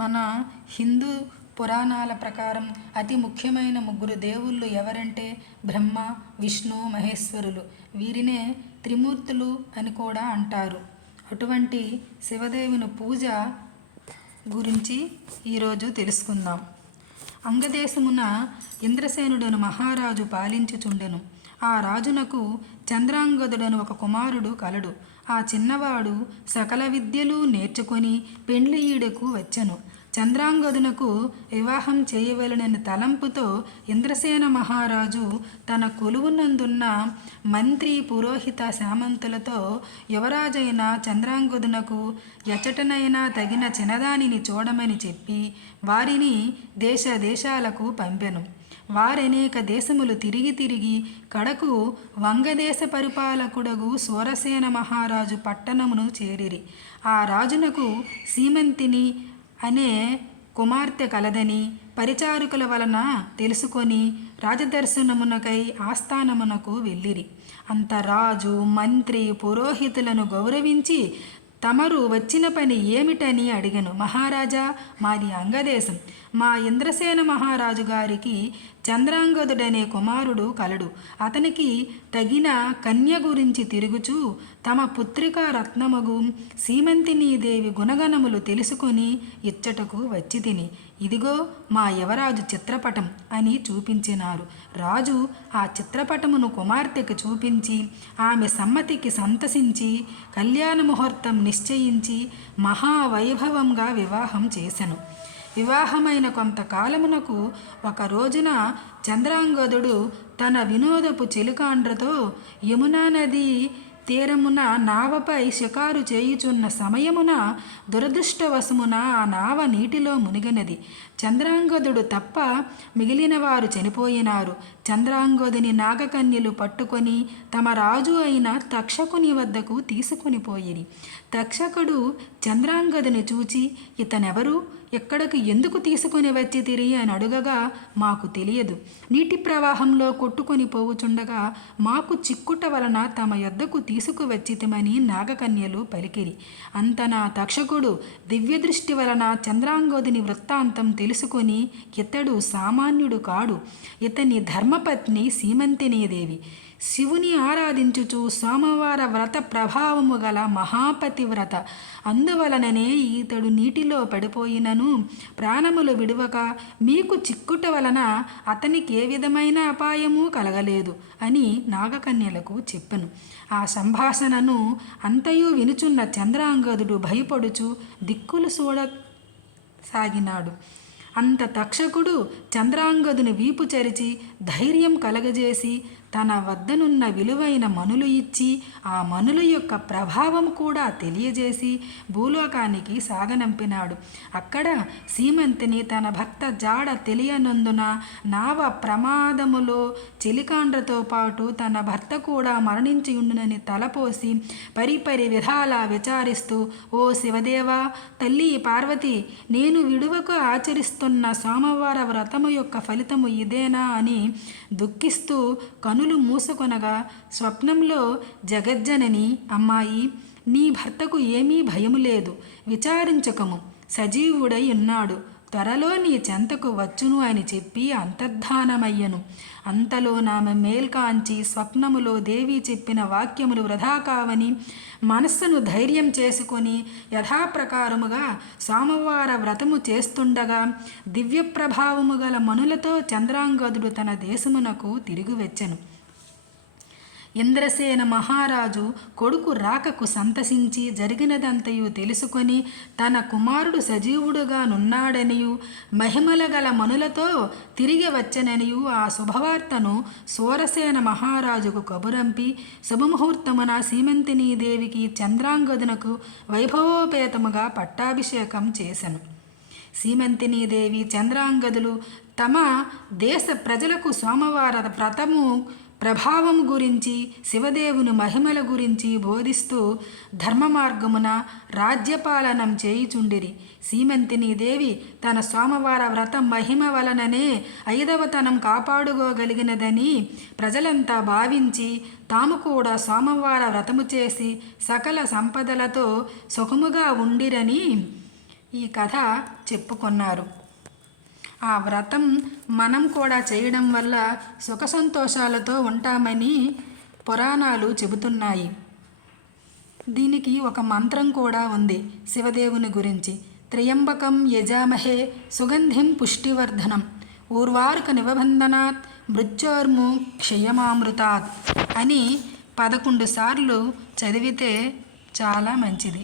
మన హిందూ పురాణాల ప్రకారం అతి ముఖ్యమైన ముగ్గురు దేవుళ్ళు ఎవరంటే బ్రహ్మ, విష్ణు, మహేశ్వరులు. వీరినే త్రిమూర్తులు అని కూడా అంటారు. అటువంటి శివదేవుని పూజ గురించి ఈరోజు తెలుసుకుందాం. అంగదేశమున ఇంద్రసేనుడను మహారాజు పాలించుచుండెను. ఆ రాజునకు చంద్రాంగదుడను ఒక కుమారుడు కలడు. ఆ చిన్నవాడు సకల విద్యలు నేర్చుకొని పెండ్లి ఈడకు వచ్చెను. చంద్రాంగదునకు వివాహం చేయవలనని తలంపుతో ఇంద్రసేన మహారాజు తన కొలువునందున్న మంత్రి, పురోహిత, సామంతులతో యువరాజైన చంద్రాంగదునకు ఎచ్చటనైనా తగిన చిన్నదానిని చూడమని చెప్పి వారిని దేశ దేశాలకు పంపెను. వారనేక దేశములు తిరిగి కడకు వంగదేశ పరిపాలకుడగు సూరసేన మహారాజు పట్టణమును చేరిరి. ఆ రాజునకు సీమంతిని అనే కుమార్తె కలదని పరిచారకుల వలన తెలుసుకొని రాజదర్శనమునకై ఆస్థానమునకు వెళ్ళిరి. అంత రాజు, మంత్రి, పురోహితులను గౌరవించి తమరు వచ్చిన పని ఏమిటని అడిగను. మహారాజా, మాది అంగదేశం. మా ఇంద్రసేన మహారాజు గారికి చంద్రాంగదుడనే కుమారుడు కలడు. అతనికి తగిన కన్య గురించి తిరుగుచూ తమ పుత్రిక రత్నమగు సీమంతినీదేవి గుణగణములు తెలుసుకొని ఇచ్చటకు వచ్చి తిని, ఇదిగో మా యువరాజు చిత్రపటం అని చూపించినారు. రాజు ఆ చిత్రపటమును కుమార్తెకు చూపించి ఆమె సమ్మతికి సంతసించి కళ్యాణ ముహూర్తం నిశ్చయించి మహావైభవంగా వివాహం చేసెను. వివాహమైన కొంతకాలమునకు ఒక రోజున చంద్రాంగదుడు తన వినోదపు చెలికాండ్రతో యమునా నది తీరమున నావపై షికారు చేయుచున్న సమయమున దురదృష్టవశమున ఆ నావ నీటిలో మునిగినది. చంద్రాంగదుడు తప్ప మిగిలిన వారు చనిపోయినారు. చంద్రాంగదుని నాగకన్యలు పట్టుకొని తమ రాజు అయిన తక్షకుని వద్దకు తీసుకొని పోయిరి. తక్షకుడు చంద్రాంగదుని చూచి, ఇతనెవరు, ఎక్కడకు ఎందుకు తీసుకొని వచ్చి తిరిగి అని అడుగగా, మాకు తెలియదు. నీటి ప్రవాహంలో కొట్టుకొని పోవుచుండగా మాకు చిక్కుట వలన తమ యొద్దకు తీసుకువచ్చితమని నాగకన్యలు పలికిరి. అంతనా తక్షకుడు దివ్యదృష్టి వలన చంద్రాంగదుని వృత్తాంతం తెలుసుకొని, ఇతడు సామాన్యుడు కాడు. ఇతని ధర్మపత్ని సీమంతినీదేవి శివుని ఆరాధించుచు సోమవార వ్రత ప్రభావము గల మహాపతివ్రత. అందువలననే ఈతడు నీటిలో పడిపోయినను ప్రాణములు విడువక మీకు చిక్కుట వలన అతనికి ఏ విధమైన అపాయము కలగలేదు అని నాగకన్యలకు చెప్పెను. ఆ సంభాషణను అంతయు వినుచున్న చంద్రాంగదుడు భయపడుచు దిక్కులు చూడసాగినాడు. అంత తక్షకుడు చంద్రాంగదుని వీపు చరిచి ధైర్యం కలగజేసి తన వద్దనున్న విలువైన మనులు ఇచ్చి ఆ మనుల యొక్క ప్రభావం కూడా తెలియజేసి భూలోకానికి సాగనంపినాడు. అక్కడ సీమంతిని తన భర్త జాడ తెలియనందున నావ ప్రమాదములో చెలికాండ్రతో పాటు తన భర్త కూడా మరణించి ఉండునని తలపోసి పరిపరి విధాలా విచారిస్తూ, ఓ శివదేవా, తల్లి పార్వతి, నేను విడువకు ఆచరిస్తున్న సోమవార వ్రతము యొక్క ఫలితము ఇదేనా అని దుఃఖిస్తూ కనులు మూసుకొనగా స్వప్నంలో జగజ్జనని, అమ్మాయి, నీ భర్తకు ఏమీ భయము లేదు, విచారించకము, సజీవుడై ఉన్నాడు, త్వరలో నీ చెంతకు వచ్చును అని చెప్పి అంతర్ధానమయ్యను. అంతలో నామె మేల్కాంచి స్వప్నములో దేవి చెప్పిన వాక్యములు వృధా కావని మనస్సును ధైర్యం చేసుకొని యథాప్రకారముగా సోమవార వ్రతము చేస్తుండగా దివ్య ప్రభావము గల మనులతో చంద్రాంగదుడు తన దేశమునకు తిరిగి వచ్చెను. ఇంద్రసేన మహారాజు కొడుకు రాకకు సంతసించి జరిగినదంతయు తెలుసుకొని తన కుమారుడు సజీవుడుగా నున్నాడనియు మహిమల గల మనులతో తిరిగి వచ్చననియు ఆ శుభవార్తను సూరసేన మహారాజుకు కబురంపి శుభముహూర్తమున సీమంతినీదేవికి చంద్రాంగదునకు వైభవోపేతముగా పట్టాభిషేకం చేసెను. సీమంతినీదేవి, చంద్రాంగదులు తమ దేశ ప్రజలకు సోమవార వ్రతము ప్రభావము గురించి, శివదేవుని మహిమల గురించి బోధిస్తూ ధర్మ మార్గమున రాజ్యపాలనం చేయుచుండిరి. సీమంతినీదేవి తన సోమవార వ్రత మహిమ వలననే ఐదవతనం కాపాడుకోగలిగినదని ప్రజలంతా భావించి తాము కూడా సోమవార వ్రతము చేసి సకల సంపదలతో సుఖముగా ఉండిరని ఈ కథ చెప్పుకున్నారు. ఆ వ్రతం మనం కూడా చేయడం వల్ల సుఖ సంతోషాలతో ఉంటామని పురాణాలు చెబుతున్నాయి. దీనికి ఒక మంత్రం కూడా ఉంది శివదేవుని గురించి. త్రయంబకం యజామహే సుగంధిం పుష్టివర్ధనం ఊర్వారుక నిబంధనాత్ మృత్యోర్ము క్షయమామృతాత్ అని 11 సార్లు చదివితే చాలా మంచిది.